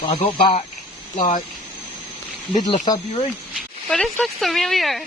But I got back like middle of February. But this looks familiar.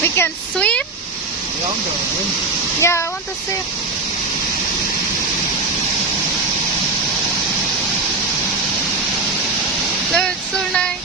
We can swim? Yeah, I'm going in. Yeah, I want to swim. No, it's so nice.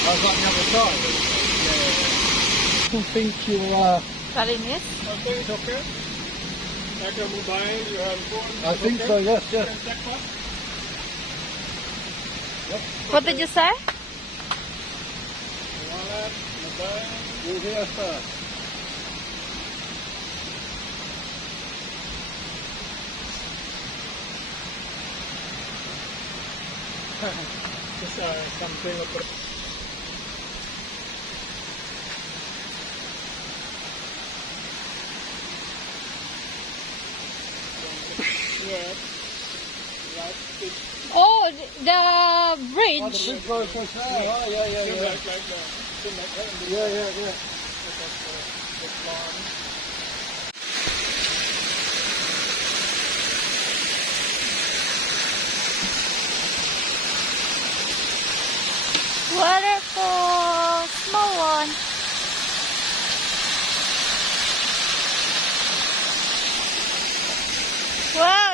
I was like the other side. Yeah. I think you're. Kalinis? Okay, it's okay. Like your mobile, you have phone. I think so. Yes, yes. Check first. Yep. What did you say? Wallet, mobile. You're here first. Just something of yeah. Right. Oh, the Oh, the bridge. big process now. Oh, yeah, yeah, yeah. Like that. Like that. Yeah, yeah, yeah. The plan. Waterfall, small one. Wow.